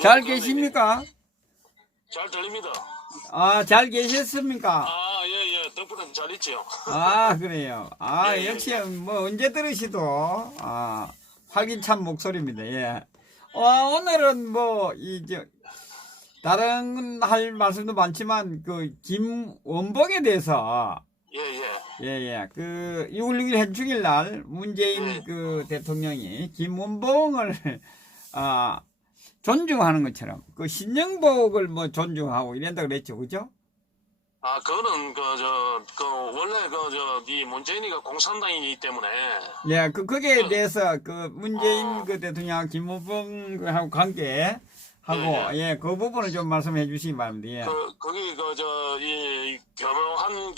잘 그러네. 계십니까? 잘 들립니다. 아, 잘 계셨습니까? 아, 예, 예. 덕분에 잘 있지요. 아, 그래요. 아, 예, 예, 역시 예. 뭐 언제 들으시도 활기찬 목소리입니다. 예. 오늘은 뭐 다른 할 말씀도 많지만 그 김원봉에 대해서 예, 예. 예, 그 6월 6일 현충일 날 문재인 예. 그 대통령이 김원봉을 아, 존중하는 것처럼 그 신영복을 뭐 존중하고 이런다 그랬죠. 그죠? 아, 그거는, 원래, 이 문재인이가 공산당이기 때문에, 예, 거기에 그, 대해서 그 문재인 어, 그 대통령 김무봉하고 관계 예, 하고 예. 예, 그 부분을 좀 말씀해 주시기 바랍니다. 예. 거기, 이 교묘한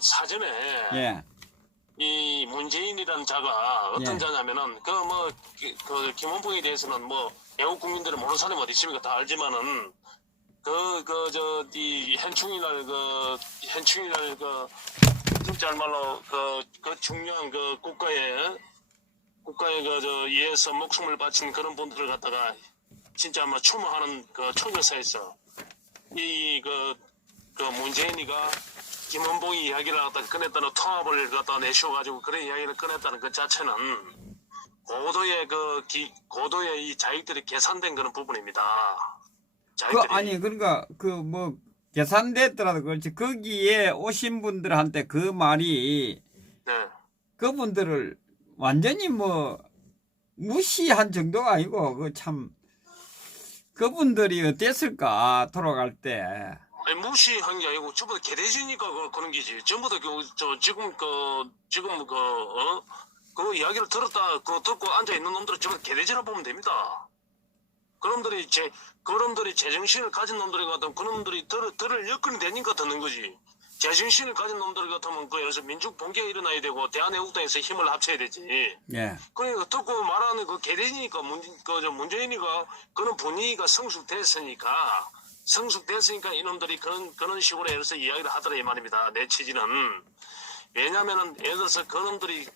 사전에, 예. 이 문재인이라는 자가 어떤 예. 자냐면은, 김원봉에 대해서는 뭐, 외국 국민들은 모르는 사람이 어디 있습니까? 다 알지만은, 이 현충일날 진짜말로 중요한 국가에 위해서 목숨을 바친 그런 분들을 갖다가 진짜 아마 추모하는 총회사에서 문재인이가 김원봉이 이야기를 갖다가 꺼냈다는 통합을 갖다가 내쉬어가지고 그런 이야기를 꺼냈다는 그 자체는 고도의 이 자익들이 계산된 그런 부분입니다. 자익들이. 그러니까 그 뭐 계산됐더라도 그렇지 거기에 오신 분들한테 그 말이 네. 그분들을 완전히 뭐 무시한 정도가 아니고 그 참 그분들이 어땠을까 돌아갈 때. 아니, 무시한 게 아니고 전부 다 개돼지니까 그런 게지. 전부 다 그 이야기를 듣고 앉아 있는 놈들은 전부 다 개돼지라 보면 됩니다. 그놈들이 제정신을 가진 놈들이 같으면 그놈들이 들을 여건이 되니까 듣는 거지. 제정신을 가진 놈들 같으면 그래서 민족 봉기가 일어나야 되고 대한애국당에서 힘을 합쳐야 되지. 예. 그러니까 듣고 말하는 그 개돼지니까 문재인이가 그런 분위기가 성숙됐으니까 이놈들이 그런 식으로 해서 이야기를 하더라 이 말입니다. 내 취지는. 왜냐면은 예를 들어서 그놈들이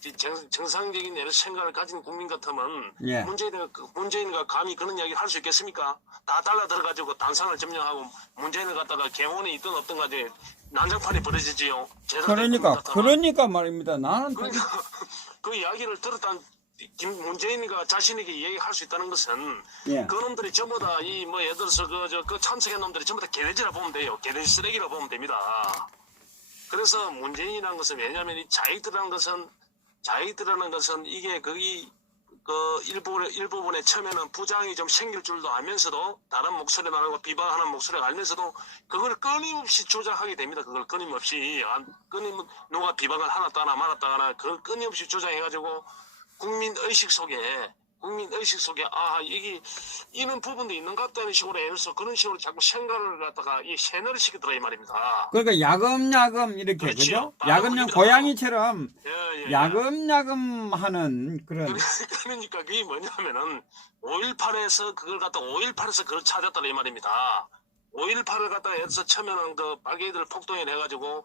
정상적인 생각을 가진 국민 같으면 예. 문재인이가 감히 그런 이야기를 할 수 있겠습니까? 다 달라 들어가지고 단상을 점령하고 문재인을 갖다가 개원에 있든 없든 간에 난장판이 벌어지지요. 그러니까 말입니다. 나는 그러니까 그 이야기를 들었던 문재인이가 자신에게 이야기할 수 있다는 것은 예. 그놈들이 전부 다 예를 들어서 그 참석한 놈들이 전부 다 개돼지라 보면 돼요. 개돼지 쓰레기라 보면 됩니다. 그래서 문재인이라는 것은 왜냐하면 이 자익들이라는 것은 이게 일부분에 처음에는 부장이 좀 생길 줄도 알면서도 다른 목소리 나누고 비방하는 목소리를 알면서도 그걸 끊임없이 주장하게 됩니다. 그걸 끊임없이 누가 비방을 하나 따나 말았다 하나 그걸 끊임없이 주장해가지고 국민 의식 속에 이런 부분도 있는 것 같다는 식으로 해서 그런 식으로 자꾸 생각을 갖다가 이 세뇌를 시키더라 이 말입니다. 그러니까 야금야금 이렇게 그렇지요. 그죠? 야금야금 고양이처럼 예. 야금야금 하는 그런 그러니까 그게 뭐냐면은 5.18에서 그걸 찾았다는 이 말입니다. 5.18을 갖다가 해서 처음에는 그 빨갱이들 폭동을 해가지고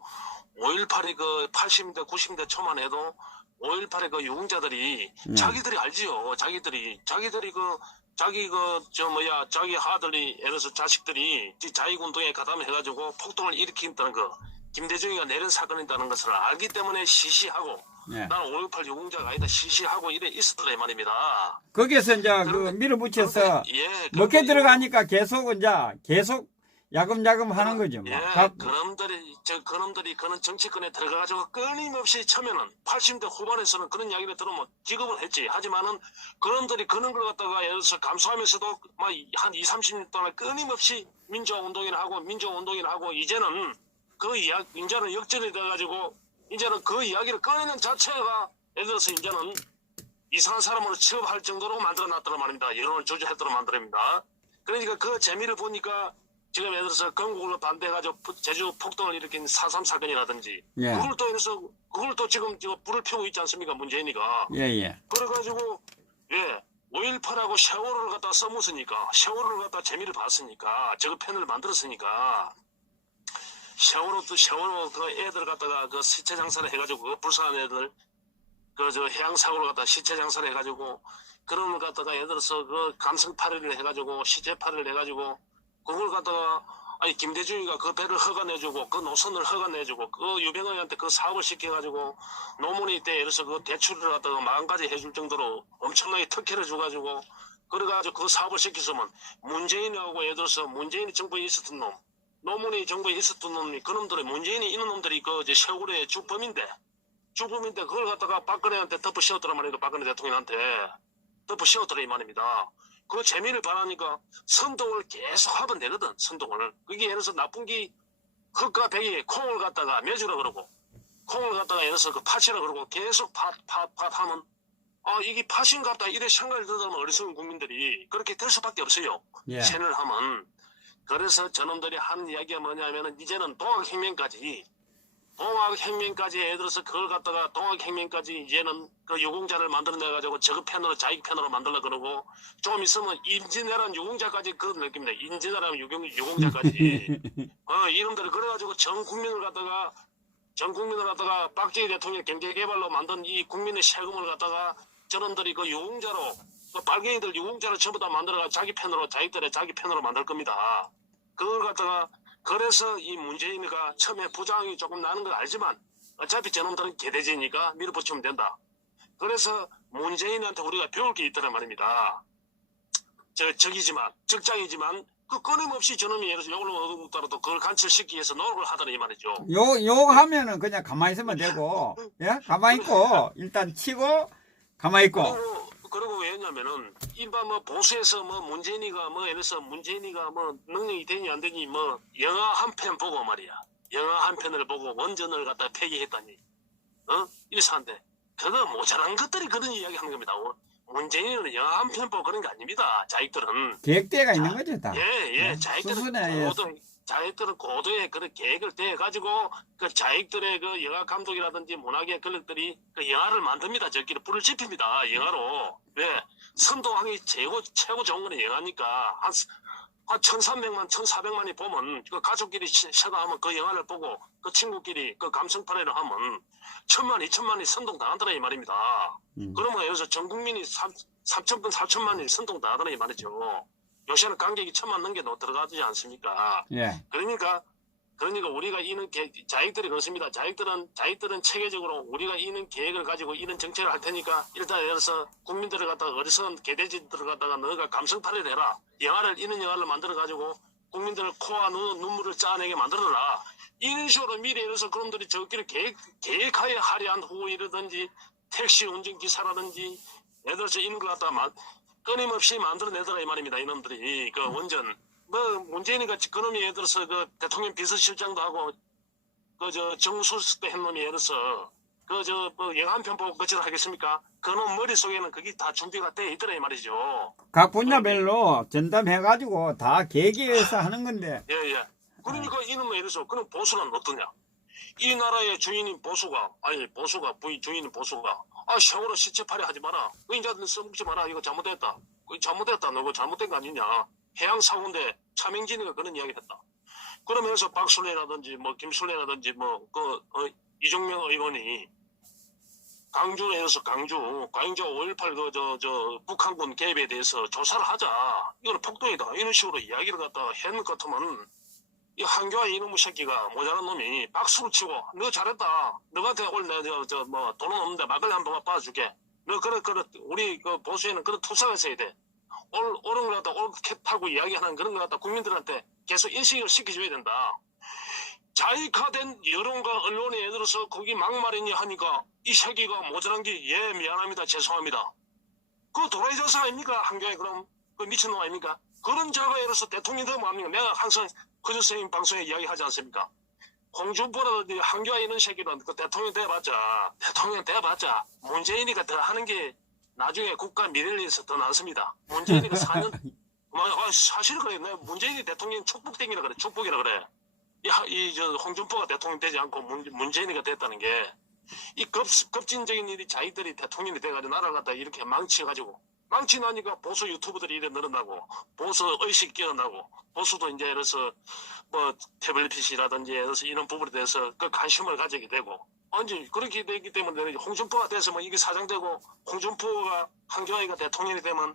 5.18이 80년대 90년대 초만 해도 5.18의 유공자들이 자기들이 알지요. 자기 아들이 예를 들어서 자식들이 자익운동에 가담해가지고 폭동을 일으킨다는 거 김대중이가 내린 사건이라는 것을 알기 때문에 시시하고 예. 나는 5.18 유공자가 아니다 시시하고 이래 있었더라 이 말입니다. 거기에서 이제 밀어붙여서 예, 먹게 들어가니까 계속 야금야금 하는 거죠. 뭐. 그놈들이 그런 정치권에 들어가가지고 끊임없이 처음에는 80대 후반에서는 그런 이야기를 들으면 기겁을 했지. 하지만은 그놈들이 그런 걸 갖다가 예를 들어서 감수하면서도 막 한 2, 30년 동안 끊임없이 민주화운동이나 하고 이제는 이제는 역전이 돼가지고 이제는 그 이야기를 꺼내는 자체가 예를 들어서 이제는 이상한 사람으로 취급할 정도로 만들어놨더란 말입니다. 여론을 조절했더란 만들어냅니다. 그러니까 그 재미를 보니까 지금 예를 들어서 건국을 반대해가지고 제주 폭동을 일으킨 4.3 사건이라든지 예. 그걸 또 지금 불을 피우고 있지 않습니까 문재인이가. 예. 그래가지고 5.18하고 세월호를 갖다 써먹으니까 세월호를 갖다 재미를 봤으니까 저거 펜을 만들었으니까 세월호 그 애들 갖다가 그 시체 장사를 해가지고 그 불쌍한 애들 해양 사고를 갖다 시체 장사를 해가지고 그런 걸 갖다가 예를 들어서 그 감성팔이를 해가지고 시제팔이를 해가지고 그걸 갖다가 아니 김대중이가 그 배를 허가내주고 그 노선을 허가내주고 그 유병헌한테 그 사업을 시켜가지고 노무니 때 예를 들어서 그 대출을 갖다가 40,000가지 해줄 정도로 엄청나게 특혜를 줘가지고 그래가지고 그 사업을 시켰으면 문재인하고 예를 들어서 문재인이 정부에 있었던 놈 노무니 정부에 있었던 놈이 그놈들이 문재인이 있는 놈들이 그 이제 세월의 주범인데 그걸 갖다가 박근혜한테 덮어 씌웠더란 말이에요. 박근혜 대통령한테 덮어 씌웠더라 이 말입니다. 그 재미를 바라니까 선동을 계속 하면 되거든. 선동을. 그게 예를 들어서 나쁜 게 흙과 백이 콩을 갖다가 매주라 그러고 콩을 갖다가 예를 들어서 그 팥이라 그러고 계속 팥 하면 이게 팥인갑다 이래 생각을 들으면 어리석은 국민들이 그렇게 될 수밖에 없어요. 예. 채널 하면. 그래서 저놈들이 하는 이야기가 뭐냐면은 이제는 동학혁명까지 예를 들어서 그걸 갖다가 동학혁명까지 이제는 그 유공자를 만들어내가지고 저그 펜으로 자기 펜으로 만들려 그러고 좀 있으면 임진왜란 유공자까지 그런 느낌이다. 임진왜란 유공자까지 이놈들이 그래가지고 전 국민을 갖다가 박정희 대통령 경제개발로 만든 이 국민의 세금을 갖다가 저놈들이 그 유공자로 그 빨갱이들 유공자를 전부 다 만들어가 자기 펜으로 만들 겁니다. 그걸 갖다가 그래서 이 문재인이가 처음에 부장이 조금 나는 걸 알지만 어차피 저놈들은 개돼지니까 밀어붙이면 된다. 그래서 문재인한테 우리가 배울 게 있다는 말입니다. 적장이지만 그 끊임없이 저놈이 예를 들어서 욕을 먹더라도 그걸 간철시키기 위해서 노력을 하더라 이 말이죠. 욕하면은 그냥 가만히 있으면 되고, 예? 가만히 있고, 일단 치고, 가만히 있고. 그리고 왜냐면은 일반 뭐 보수에서 뭐 문재인이가 뭐 예를 들어서 문재인이가 뭐 능력이 되니 안 되니 뭐 영화 한 편 보고 말이야. 영화 한 편을 보고 원전을 갖다 폐기했다니. 이래서 한데 그거 모자란 것들이 그런 이야기 하는 겁니다. 문재인은 영화 한 편 보고 그런 게 아닙니다. 자익들은 계획대가 있는 거죠, 다. 예. 수순에, 자익들은 고도의 그런 계획을 대가지고 그 자익들의 그 영화 감독이라든지 문학의 권력들이 그 영화를 만듭니다. 저끼리 불을 지핍니다. 영화로. 왜? 선동하기 최고 좋은 거는 영화니까. 한 1,300만, 1,400만이 보면 그 가족끼리 share하면 그 영화를 보고 그 친구끼리 그 감성팔이를 하면 1,000만, 2,000만이 선동당하더라 이 말입니다. 그러면 여기서 전 국민이 3,000분, 4,000만이 선동당하더라 이 말이죠. 요새는 관객이 1,000만 넘게 들어가지 않습니까? 예. 그러니까 우리가 이런 자익들이 그렇습니다. 자익들은 체계적으로 우리가 이런 계획을 가지고 이런 정책을 할 테니까 일단 예를 들어서 국민들을 갖다가 어리석은 개돼지들을 갖다가 너가 감성팔이를 해라. 이런 영화를 만들어 가지고 국민들을 코와 눈물을 짜내게 만들어라. 이런 식으로 미래 예를 들어서 그놈들이 저끼리 계획하에 하려한 후이라든지 택시 운전기사라든지 예를 들어서 이런 걸 갖다가 끊임없이 만들어내더라 이 말입니다. 이놈들이 그 원전 문재인이 같이 그놈이 예를 들어서 그 대통령 비서실장도 하고 그 정무수석 때 한 놈이 예를 들어서 영화 한 편 보고 거짓을 하겠습니까? 그놈 머릿속에는 그게 다 준비가 돼 있더라 이 말이죠. 각 분야별로 전담해가지고 다 계획해서 하는 건데. 예. 그러니까 이놈의 예를 들어서 그럼 보수는 어떠냐? 이 나라의 주인인 보수가 주인인 보수가 세월호 시체팔이 하지 마라. 그 인자들 써먹지 마라. 이거 잘못됐다. 너 이거 잘못된 거 아니냐. 해양사고인데 차명진이가 그런 이야기를 했다. 그러면서 박순례라든지 뭐 김순례라든지 이종명 의원이 광주에서 광주 5.18 북한군 개입에 대해서 조사를 하자. 이거는 폭동이다. 이런 식으로 이야기를 갖다가 했는 것 같으면 이 한교화 이놈의 새끼가 모자란 놈이 박수를 치고 너 잘했다. 너한테 오늘 돈은 없는데 막걸리 한 번 빠줄게. 너 그래 우리 그 보수에는 그런 투사가 있어야 돼. 옳은 걸 갖다 옳게 타고 이야기하는 그런 걸 갖다 국민들한테 계속 인식을 시켜줘야 된다. 자익화된 여론과 언론에 예를 들어서 거기 막말이니 하니까 이 새끼가 모자란 게 미안합니다. 죄송합니다. 그거 도라이 자사 아닙니까? 한교에 그럼 그 미친놈 아닙니까? 그런 자가 예를 들어서 대통령이 되면 뭡니까? 내가 항상 그 선생님 방송에 이야기하지 않습니까? 홍준표라든지 한교와 이런 새끼는 그 대통령 돼봤자 문재인이가 더 하는 게 나중에 국가 미래를 위해서 더 낫습니다. 문재인이가 4년 사실 그래. 문재인이 대통령 축복땡이라 그래. 축복이라 그래. 홍준표가 대통령 되지 않고 문재인이가 됐다는 게 이 급진적인 일이 자기들이 대통령이 돼가지고 나라를 갖다 이렇게 망치가지고 망치나니까 보수 유튜브들이 이래 늘어나고 보수 의식이 깨어나고 보수도 이제 예를 들어서 뭐 태블릿이라든지 예를 들어서 이런 부분에 대해서 그 관심을 가지게 되고 아니 그렇게 되기 때문에 홍준표가 돼서 뭐 이게 사장되고 홍준표가 한경화이가 대통령이 되면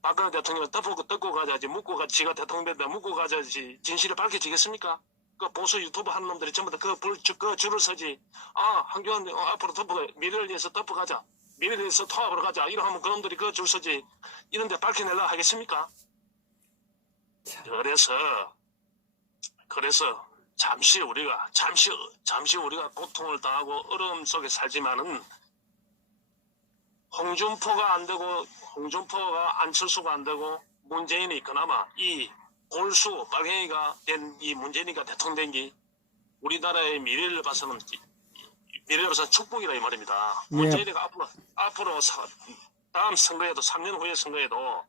박근혜 대통령을 덮고 가자지 묻고 가 지가 대통령 된다 묻고 가자지 진실이 밝혀지겠습니까? 그 보수 유튜브 하는 놈들이 전부 다 그 줄을 서지. 아 한경화 앞으로 미래를 위해서 덮어가자. 미래를 위해서 통합으로 가자. 이러면 그놈들이 그 줄 서지. 이런데 밝혀내려 하겠습니까? 그래서 잠시 우리가 고통을 당하고 어려움 속에 살지만은 홍준표가 안 되고 홍준표가 안철수가 안 되고 문재인이 그나마 이 골수 빨갱이가 된 이 문재인이가 대통령 된 게 우리나라의 미래를 봐서는 축복이라 이 말입니다. 예. 문재인이가 앞으로 다음 선거에도 3년 후의 선거에도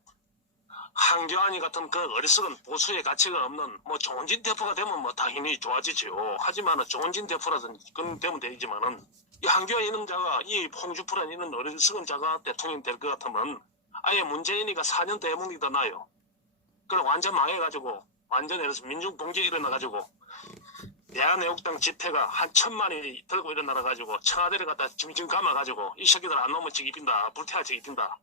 한교안이 같은 그 어리석은 보수의 가치가 없는 뭐 조은진 대표가 되면 뭐 당연히 좋아지죠. 하지만은 조은진 대표라든지 그런 되면 되지만은 이 한교안 이런 자가 이 홍준표라는 이런 어리석은 자가 대통령 될 것 같으면 아예 문재인이가 4년 대목이 더 나요. 그럼 완전 망해가지고 완전 예를 들어서 민중봉기에 일어나가지고 대한애국당 집회가 한 1,000만이 들고 일어나가지고 청와대를 갖다 징징 감아가지고 이 새끼들 안 놓으면 지기빈다 불태야 지기빈다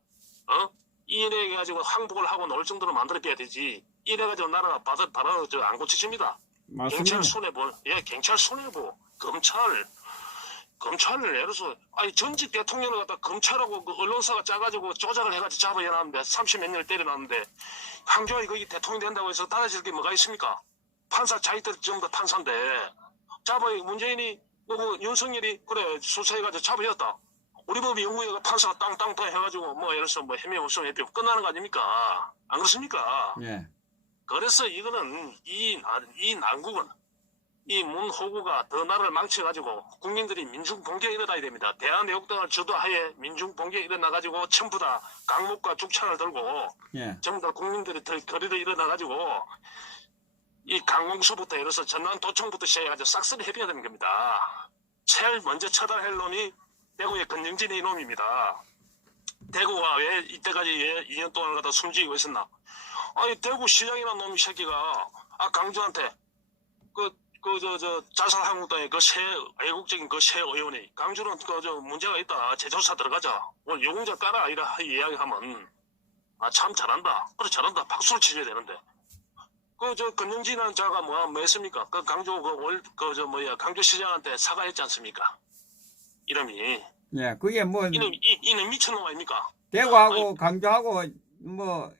이래 가지고 항복을 하고 놀 정도로 만들어야 되지. 이래 가지고 나라가 바로 안 고쳐집니다. 맞습니다. 경찰 손해보, 검찰을 예를 들어서 아니 전직 대통령을 갖다 검찰하고 그 언론사가 짜가지고 조작을 해가지고 잡아내놨는데 30몇 년을 때려놨는데 한교안이 거기 대통령 된다고 해서 달라질 게 뭐가 있습니까? 판사 자기들 전부 다 판사인데 문재인이 뭐 윤석열이 그래 수사해가지고 잡아였다. 우리 법이 영국에 판사가 땅땅 해가지고 뭐 예를 들어서 뭐 해명 없으면 해표 끝나는 거 아닙니까? 안 그렇습니까? 예. 그래서 이거는 이 난국은 이 문호구가 더 나라를 망쳐가지고 국민들이 민중봉기에 일어나야 됩니다. 대한애국당을 주도하에 민중봉기에 일어나가지고 전부 다 강목과 죽창을 들고 예. 전부 다 국민들이 거리를 일어나가지고 이 강공수부터 예를 들어서 전남도청부터 시작해가지고 싹쓸이 해줘야 되는 겁니다. 제일 먼저 처단할 놈이 대구의 권영진이 이놈입니다. 대구가 왜 이때까지 왜 2년 동안 갖다 숨지고 있었나? 아니 대구 시장이라는 놈이 새끼가 강주한테 자살한국당의 그 새 애국적인 그 새 의원이 강주는 문제가 있다. 재조사 들어가자. 오늘 유공자 까라 이라 이야기하면 참 잘한다. 그래 잘한다. 박수를 치줘야 되는데. 권영진이라는 자가 뭐 했습니까? 그 강주 강주시장한테 사과했지 않습니까? 이름이. 예. 그게 뭐 이놈 미친놈 아닙니까? 대구하고 강주하고 뭐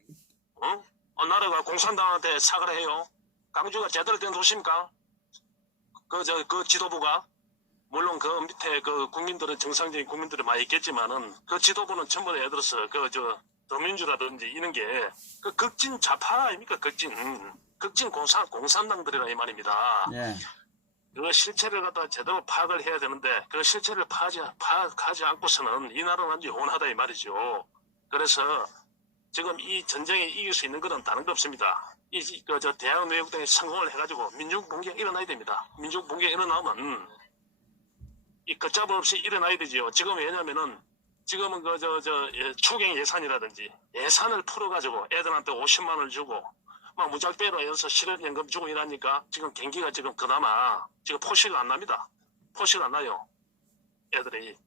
나라가 공산당한테 사과를 해요. 강주가 제대로 된 도시입니까? 그 지도부가 물론 그 밑에 그 국민들은 정상적인 국민들이 많이 있겠지만은 그 지도부는 전부 다 예를 들어서 더민주라든지 이런 게 그 극진 좌파 아닙니까? 극진 공산당들이라 이 말입니다. 예. 그 실체를 갖다 제대로 파악을 해야 되는데 그 실체를 파악하지 않고서는 이 나라는 완전 영원하다 이 말이죠. 그래서 지금 이 전쟁에 이길 수 있는 것은 다른 거 없습니다. 대한애국당이 성공을 해가지고 민중봉기가 일어나야 됩니다. 민중봉기가 일어나면 이 걷잡을 없이 일어나야 되지요. 지금 왜냐면은 지금은 추경 예산이라든지 예산을 풀어가지고 애들한테 50만 원을 주고 막 무작대로 해서 실업연금 주고 이러니까 지금 경기가 지금 그나마 지금 포시가 안 납니다. 포시가 안 나요. 애들이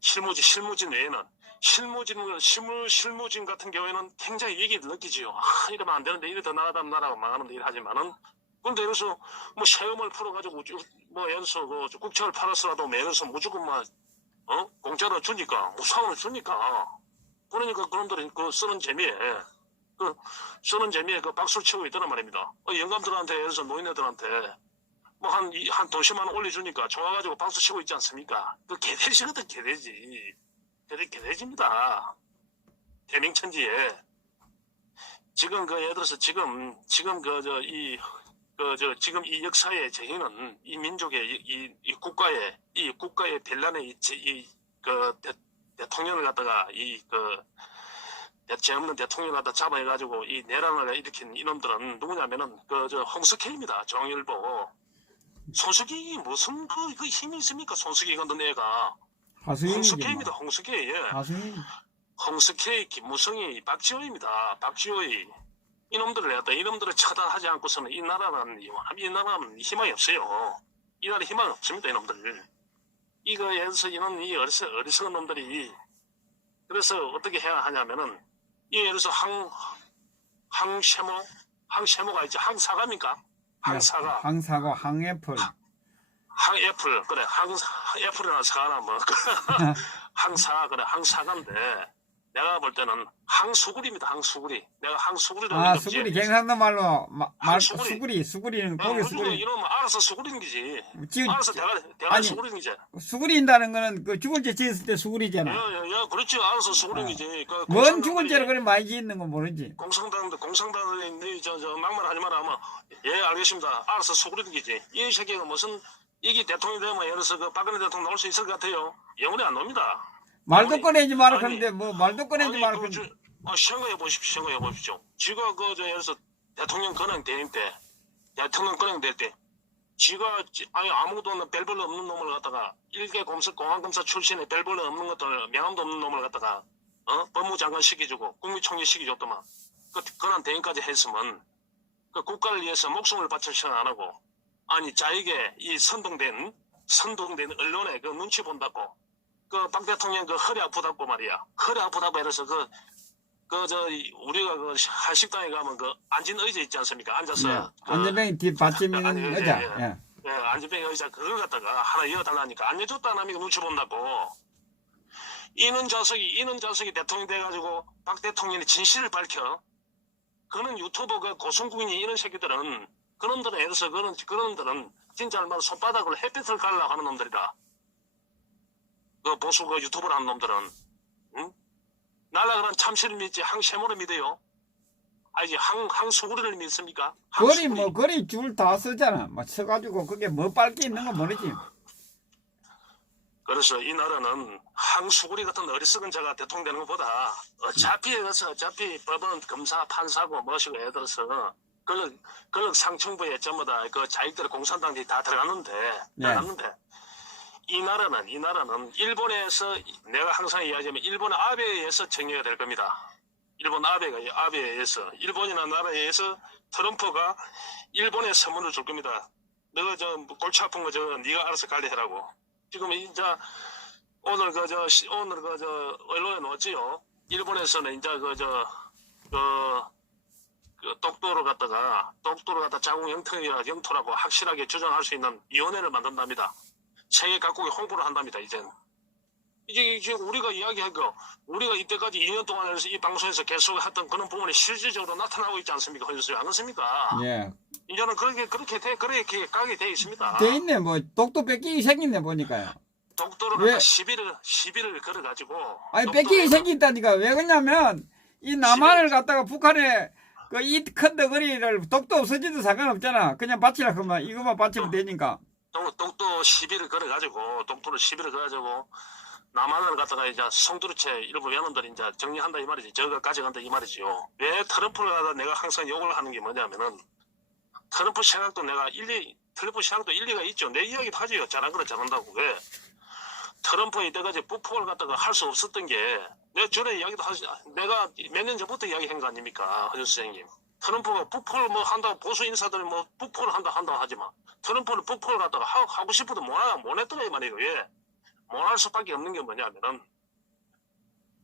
실무진 외에는 실무진 같은 경우에는 굉장히 위기를 느끼지요. 이러면 안 되는데 이래 더 나가다 나라가 망하는데 이러하지만은 근데 여기서 뭐 세금을 풀어가지고 뭐 예를 들어서 국채를 팔아서라도 예를 들어서 무조건 공짜로 주니까 무상으로 주니까 그러니까 그놈들이 쓰는 재미에 그 박수를 치고 있더란 말입니다. 영감들한테 예를 들어서 노인네들한테 뭐 한 도시만 원 올려주니까 좋아가지고 박수 치고 있지 않습니까? 그 개돼지거든 개돼지. 개돼지입니다. 대명천지에 지금 예를 들어서 지금 지금 이 역사의 정의는 이 민족의 이 국가의 빌란의 대통령을 갖다가 죄 없는 대통령을 갖다 잡아해가지고 이 내란을 일으킨 이놈들은 누구냐면은 홍석회입니다. 정일보 손석희 무슨 그 힘이 있습니까? 손석희 같은 애가 홍석회입니다. 홍석회. 예. 홍석회, 김무성이, 박지호입니다. 박지호이 이놈들을 처단하지 않고서는 이 나라는 희망이 없어요. 이 나라에 희망이 없습니다. 이놈들. 이거에서 이런 이 어리석은 놈들이 그래서 어떻게 해야 하냐면은 이 예를 들어서 항세모가 있지 항사과입니까? 항사과, 항사과, 항애플. 항애플 그래 애플이나 사과나 뭐 항사과 그래 항사과인데 내가 볼 때는 항수구리입니다. 항수구리. 내가 항수구리라고 아, 수구리, 경상도 말로, 수구리. 수구리는 고기 요즘은 수구리. 이러면 알아서 수구리는 거지. 지금, 알아서 대가 아니, 수구리는 거지. 수구리인다는 거는 그 죽을 죄 지었을 때 수구리잖아. 야, 그렇지. 알아서 수구리는 거지. 그 뭔 죽을 죄를 그래 많이 짓는 건 모르지. 공산당들이 막말하지 마라 하면 예 알겠습니다. 알아서 수구리는 거지. 이 새끼가 무슨 이게 대통령이 되면 예를 들어서 그 박근혜 대통령 나올 수 있을 것 같아요. 영원히 안 옵니다. 말도 꺼내지 마라 아니, 그런데 뭐 말도 꺼내지 마라 그런데. 생각해 보십시오. 지가 예를 들어서 대통령 권한 대행 때, 대통령 권한 때, 지가 아무것도 없는 별 없는 놈을 갖다가 일개 공안검사 출신의 별 없는 것들 명함도 없는 놈을 갖다가 법무장관 시켜주고 국무총리 시켜줬더만 그 권한 대행까지 했으면 그 국가를 위해서 목숨을 바칠 생각 안 하고 아니 자에게 이 선동된 언론에 그 눈치 본다고. 그 박 대통령 그 허리 아프다고 말이야. 허리 아프다고 해서 우리가 그 한식당에 가면 그 앉은 의자 있지 않습니까? 앉아서 예. 그, 안전뱅이 뒷 받침 있는 아니, 의자. 예. 예, 앉은뱅이 의자 그걸 갖다가 하나 이어달라니까 안 해줬다 남이 눈치 본다고. 이는 자석이 대통령 돼가지고 박 대통령의 진실을 밝혀. 그는 유튜브 그 고성국인이 이런 새끼들은 그놈들은 예를 들어서 그놈들은 진짜 얼마나 손바닥으로 햇빛을 가려고 하는 놈들이다. 그 보수 그 유튜브를 하는 놈들은 응? 날라가는 참새를 믿지 항세모를 믿어요. 아니 항수구리를 믿습니까? 거리 줄 다 쓰잖아. 뭐 써가지고 그게 뭐 빨게 있는 건 모르지. 그래서 이 나라는 항수구리 같은 어리석은 자가 대통령 되는 것보다 어차피 법원 검사 판사고 뭐시고 애들 들어서 권력 상층부에 전부 다 그 자익들 공산당들이 다 들어갔는데 이 나라는 일본에서 내가 항상 이야기하면 일본 아베에 의해서 정리가 될 겁니다. 일본 아베에 의해서 일본이나 나라에 의해서 트럼프가 일본에 선물을 줄 겁니다. 너가 골치 아픈 거 네가 알아서 관리해라고. 지금 이제 오늘 언론에 나왔지요. 일본에서는 이제 독도를 갖다가 자국 영토라고 확실하게 주장할 수 있는 위원회를 만든답니다. 세계 각국에 홍보를 한답니다. 이제 우리가 이야기한 거 우리가 이때까지 2년 동안 해서 이 방송에서 계속 했던 그런 부분이 실질적으로 나타나고 있지 않습니까? 현수님 안 그렇습니까? 예. 이제는 그렇게 가게 돼 있습니다. 돼 있네. 뭐 독도 뺏기기 생겼네 보니까요. 독도를 왜? 갖다 시비를 걸어가지고 아니 뺏기기 생긴다니까. 왜 그러냐면 이 남한을 갖다가 북한에 그 이 큰 덩어리를 독도 없어지도 상관없잖아. 그냥 바치라 그러면 이것만 바치면 되니까. 독도 시비를 걸어가지고 남한을 갖다가 이제 송두리째 일부 외놈들이 이제 정리한다 이 말이지. 저거 가져간다 이 말이지요. 왜 트럼프를 갖다 내가 항상 욕을 하는 게 뭐냐면은 트럼프 생각도 일리가 있죠. 내 이야기도 하지요. 잘한 거는 잘한다고. 왜? 트럼프 이때까지 북폭을 갖다가 할 수 없었던 게 내가 전에 이야기도 하지. 내가 몇 년 전부터 이야기한 거 아닙니까? 허준 선생님. 트럼프가 북폭을 뭐 한다고 보수 인사들이 뭐 북폭을 한다고 하지만 트럼프는 북폭을 갖다가 하고 싶어도 못 했더라 이 말이에요. 왜? 못 할 수밖에 없는 게 뭐냐면은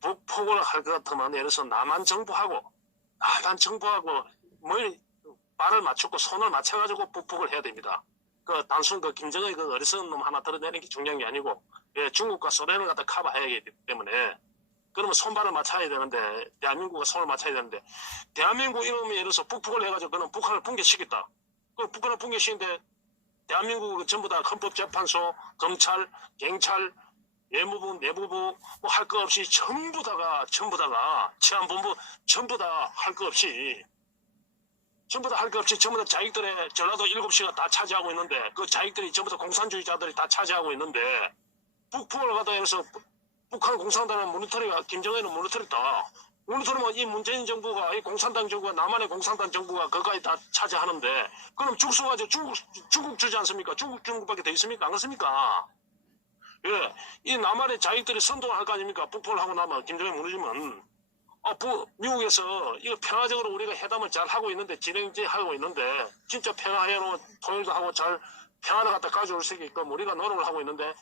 북폭을 할 것 같으면 예를 들어서 남한 정부하고 뭘 발을 맞추고 손을 맞춰가지고 북폭을 해야 됩니다. 그 단순 그 김정은이 그 어리석은 놈 하나 드러내는 게 중요한 게 아니고 중국과 소련을 갖다 커버해야 하기 때문에 그러면 손발을 맞춰야 되는데 대한민국과 손을 맞춰야 되는데 대한민국 이놈이 예를 들어서 북폭을 해가지고 그는 북한을 붕괴시켰다. 그 북한을 붕괴시키는데 대한민국 전부 다 헌법재판소, 검찰, 경찰, 외무부, 내무부 뭐 할 거 없이 전부 다가 치안본부 전부 다 할 거 없이 전부 다 자기들의 전라도 7시가 다 차지하고 있는데 그 자기들이 전부 다 공산주의자들이 다 차지하고 있는데 북폭을 갖다 해서 북한 공산당은 모니터링 김정은은 모니터링다. 모니터링은 이 문재인 정부가 이 공산당 정부가 남한의 공산당 정부가 그까지 다 차지하는데 그럼 죽수가지고 중국 주지 않습니까? 중국밖에 돼 있습니까? 안 그렇습니까? 예, 이 남한의 자기들이 선동을 할 거 아닙니까? 북폭을 하고 나면 김정은이 무너지면 미국에서 이거 평화적으로 우리가 회담을 잘 하고 있는데 진행하고 있는데 진짜 평화해로 통일도 하고 잘 평화를 갖다 가져올 수 있게끔 우리가 노력을 하고 있는데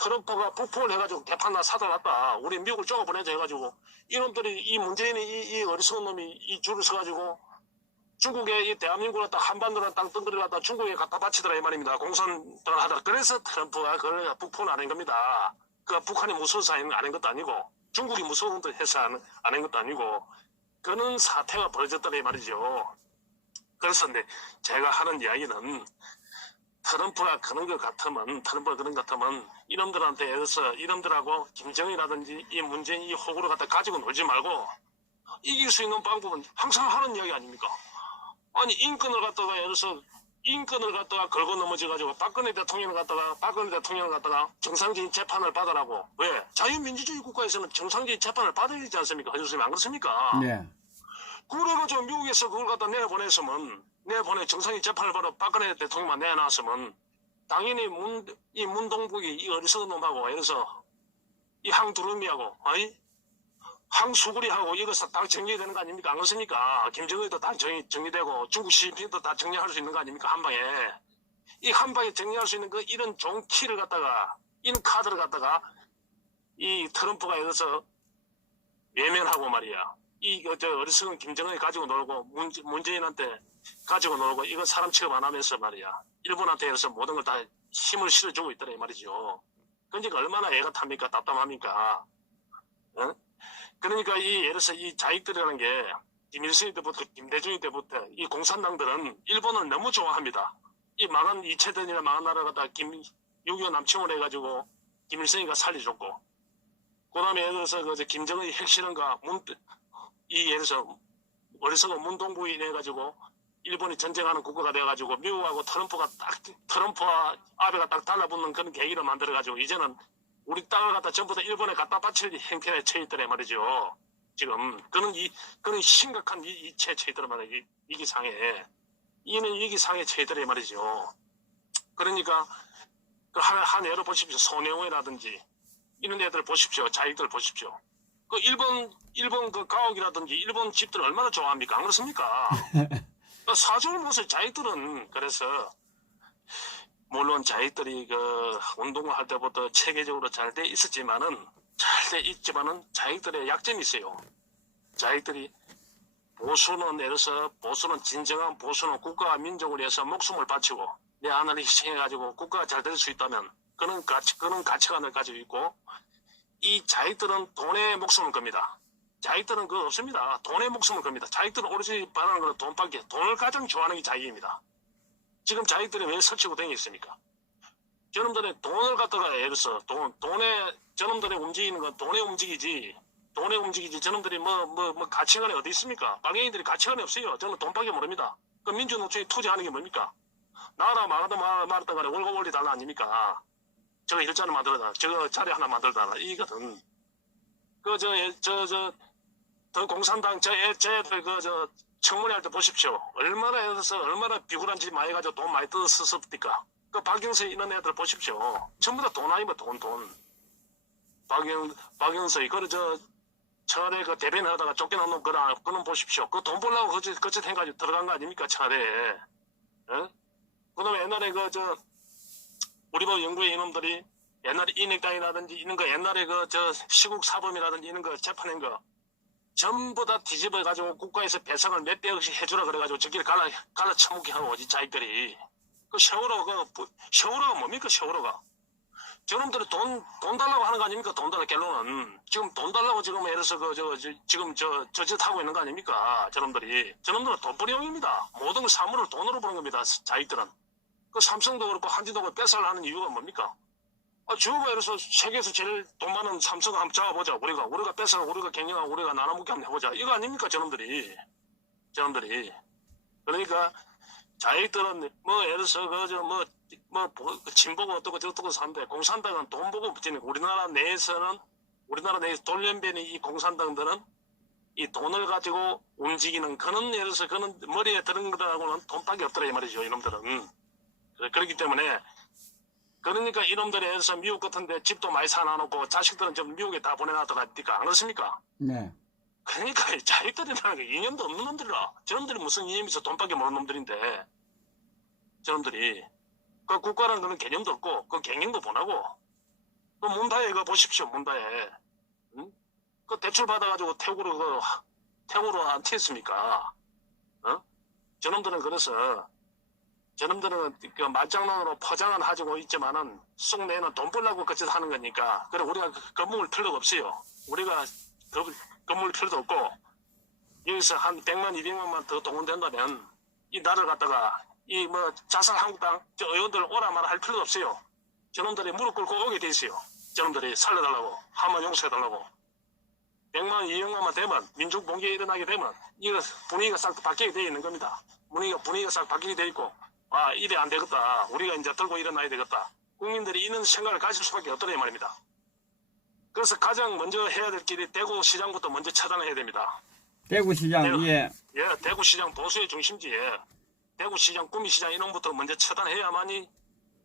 트럼프가 북풍을 해가지고 대판나 사다 놨다. 우리 미국을 쪼가 보내자 해가지고 이놈들이 이 문재인이 이 어리석은 놈이 이 줄을 서가지고 중국에 이 대한민국을 갖다 한반도를 땅 덩그리를 갖다 중국에 갖다 바치더라 이 말입니다. 공산당을 하더라. 그래서 트럼프가 그걸 북풍을 안 한 겁니다. 그 북한이 무서워서 안 한 것도 아니고 중국이 무서운 듯 해서 안 한 것도 아니고 그런 사태가 벌어졌더라 이 말이죠. 그래서 근데 제가 하는 이야기는 트럼프가 그런 것 같으면 이놈들한테 애서 이놈들하고 김정일이라든지 이 문재인 이 호구를 갖다 가지고 놀지 말고 이길 수 있는 방법은 항상 하는 이야기 아닙니까? 아니 인권을 갖다가 예를 들어서 인권을 갖다가 걸고 넘어져 가지고 박근혜 대통령을 갖다가 정상적인 재판을 받으라고. 왜? 자유민주주의 국가에서는 정상적인 재판을 받아야 되지 않습니까? 허주선생님 안 그렇습니까? 네. 그래가지고 미국에서 그걸 갖다 내보내 정상적인 재판을 받아 박근혜 대통령만 내놨으면 당연히 이 문동북이 이 어리석은 놈하고 예를 들어서 이 항두루미하고 항수구리하고 이거 다 정리되는 거 아닙니까? 안 그렇습니까? 김정일도 다 정리되고 중국 시진핑도 다 정리할 수 있는 거 아닙니까? 한 방에. 이 한 방에 정리할 수 있는 이런 종키를 갖다가 이런 카드를 갖다가 이 트럼프가 예를 들어서 외면하고 말이야. 어리석은 김정은이 가지고 놀고 문재인한테 가지고 놀고 이거 사람 취급 안 하면서 말이야. 일본한테 해서 모든 걸 다 힘을 실어주고 있더라 이 말이죠. 그러니까 얼마나 애가 탑니까? 답답합니까? 어? 그러니까 예를 들어서 이 자익들이라는 게 김일성이 때부터 김대중이 때부터 이 공산당들은 일본을 너무 좋아합니다. 이 망한 이체전이나 망한 나라 갖다 6.25 남침을 해가지고 김일성이가 살려줬고 그 다음에 예를 들어서 김정은이 핵실험과 예를 들어서 어리석은 문동부인 해가지고 일본이 전쟁하는 국가가 돼가지고 미국하고 트럼프와 아베가 딱 달라붙는 그런 계기를 만들어가지고 이제는 우리 땅을 갖다 전부 다 일본에 갖다 바칠 형편에 처해 있더래 말이죠. 지금 그런 심각한 이체에 처해 있더란 말이에요. 위기상에 이는 위기상에 처해 있더래 말이죠. 그러니까 한 예로 보십시오. 손혜원이라든지 이런 애들 보십시오. 자익들 보십시오. 그 일본 그 가옥이라든지 일본 집들 얼마나 좋아합니까? 안 그렇습니까? 사주를 못해 자익들은 그래서 물론 자익들이 운동을 할 때부터 체계적으로 잘 돼 있었지만은 자익들의 약점이 있어요. 자익들이 예를 들어서 진정한 보수는 국가와 민족을 위해서 목숨을 바치고 내 하나를 희생해가지고 국가가 잘 될 수 있다면 그런 가치관을 가지고 있고 이 자익들은 돈에 목숨을 겁니다. 자익들은 그거 없습니다. 돈에 목숨을 겁니다. 자익들은 오로지 바라는 건 돈밖에 돈을 가장 좋아하는 게 자익입니다. 지금 자익들이 왜 설치고 다니겠습니까? 저놈들의 돈을 갖다가 예를 들어서 저놈들이 움직이는 건 돈에 움직이지 저놈들이 가치관이 어디 있습니까? 빨갱이들이 가치관이 없어요. 저는 돈밖에 모릅니다. 그 민주노총이 투자하는 게 뭡니까? 나라 망하든 말았든 간에 월급 올리달라 아닙니까? 저거 일자를 만들어달라. 저거 자리 하나 만들어달라. 이거든. 더 공산당 쟤들 청문회 할 때 보십시오. 얼마나 비굴한 짓 많이 해가지고 돈 많이 뜯었습니까? 그 박영서 이런 애들 보십시오. 전부 다 돈 아니면 돈. 박영서 청와대 대변인 하다가 쫓겨난 놈 그놈 보십시오. 그 돈 벌려고 거짓 해가지고 들어간 거 아닙니까? 청와대에. 그 다음에 옛날에 우리 법 연구회 이놈들이 옛날에 인핵당이라든지 이런 거 옛날에 시국 사범이라든지 이런 거 재판한 거 전부 다 뒤집어가지고 국가에서 배상을 몇백억씩 해주라 그래가지고 저끼리 갈라 처먹게 하고 오지 자기들이. 샤오로가 뭡니까 샤오로가. 저놈들이 돈 달라고 하는 거 아닙니까? 돈 달라 결론은. 지금 돈 달라고 지금 예를 들어서 지금 저짓 하고 있는 거 아닙니까? 저놈들은 돈벌이용입니다. 모든 사물을 돈으로 버는 겁니다. 자기들은. 그 삼성도 그렇고 한진도 그렇고 뺏어가는 이유가 뭡니까? 주가 예를 들어서 세계에서 제일 돈 많은 삼성을 한번 잡아보자. 우리가 뺏어가고 우리가 경영하고 우리가 나눠먹게 한번 해보자. 이거 아닙니까? 저놈들이. 그러니까 자기들은 예를 들어서 진보가 어떻고 사는데 공산당은 돈 보고 붙이는 우리나라 내에서 돌연변이 이 공산당들은 이 돈을 가지고 움직이는 예를 들어서 그런 머리에 드는 거라고는 돈밖에 없더라 이 말이죠. 이놈들은. 그렇기 때문에 그러니까 이놈들에 의해서 미국 같은데 집도 많이 사놔놓고 자식들은 좀 미국에 다 보내놔더라니까 안 그렇습니까? 네. 그러니까 자식들이라는 게 이념도 없는 놈들이라. 저놈들이 무슨 이념이 있어 돈밖에 모르는 놈들인데 저놈들이 그 국가라는 그런 개념도 없고 그 경영도 못하고 그 문다혜 그 보십시오. 문다혜. 응? 그 대출 받아가지고 태국으로 안 튀었습니까? 어? 저놈들은 그래서 저놈들은 그 말장난으로 포장은 하고 있지만은 속 내는 돈 벌려고 그짓 하는 거니까. 그래 우리가 겁먹을 필요가 없어요. 우리가 겁먹을 필요도 없고 여기서 한 100만 200만만 더 동원된다면 이 나라를 갖다가 이 뭐 자살한국당 저 의원들 오라 마라 할 필요도 없어요. 저놈들이 무릎 꿇고 오게 돼 있어요. 저놈들이 살려달라고 한번 용서해달라고. 100만 200만만 되면 민족 봉기가 일어나게 되면 이거 분위기가 싹 바뀌게 돼 있는 겁니다. 분위기가 싹 바뀌게 돼 있고 아 이래 안 되겠다. 우리가 이제 들고 일어나야 되겠다. 국민들이 이런 생각을 가질 수밖에 없더라 이 말입니다. 그래서 가장 먼저 해야 될 길이 대구 시장부터 먼저 차단해야 됩니다. 대구시장, 예. 예, 대구시장 보수의 중심지에 대구시장, 구미시장 이놈부터 먼저 차단해야만이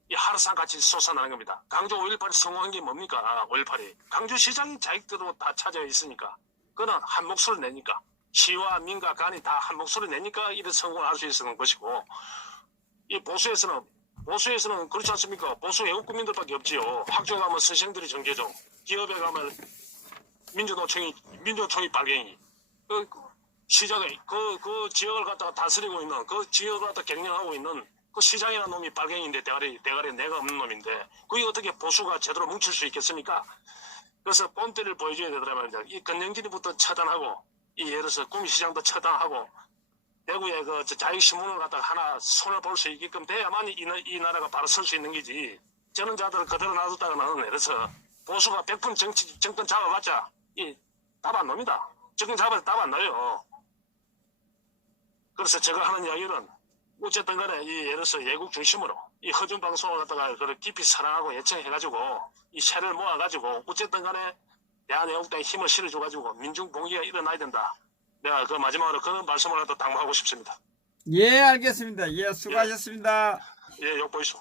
이 하루상 같이 솟아나는 겁니다. 강조 5.18이 성공한 게 뭡니까? 5.18이. 강주시장이 자익대로 다 차져 있으니까. 그는 한 목소리 내니까. 시와 민과 간이 다 한 목소리 내니까 이런 성공을 할 수 있는 것이고 이 보수에서는 그렇지 않습니까? 보수 외국 국민들밖에 없지요. 학교 가면 선생들이 정계종, 기업에 가면 민주노총이 발갱이. 그 시장에 그 지역을 갖다가 다스리고 있는 그 지역을 갖다 경영하고 있는 그 시장이라는 놈이 발갱인데 대가리 내가 없는 놈인데 그게 어떻게 보수가 제대로 뭉칠 수 있겠습니까? 그래서 본때를 보여줘야 되더라 말입니다. 이 건영진이부터 차단하고 이 예를 들어서 구미시장도 차단하고 대구에 그 자유신문을 갖다가 하나 손을 볼 수 있게끔 돼야만 이 나라가 바로 설 수 있는 거지. 저런 자들을 그대로 놔뒀다가는 예를 들어서 보수가 100분 정권 잡아봤자 이 답 안 납니다. 정권 잡아서 답 안 나요. 그래서 제가 하는 이야기는 어쨌든 간에 이 예를 들어서 예국 중심으로 이 허준 방송을 갖다가 그걸 깊이 사랑하고 예청해가지고 이 세를 모아가지고 어쨌든 간에 대한애국당에 힘을 실어줘가지고 민중 봉기가 일어나야 된다. 내가 그 마지막으로 그런 말씀을 또 당부하고 싶습니다. 예, 알겠습니다. 예, 수고하셨습니다. 예, 욕 보이소.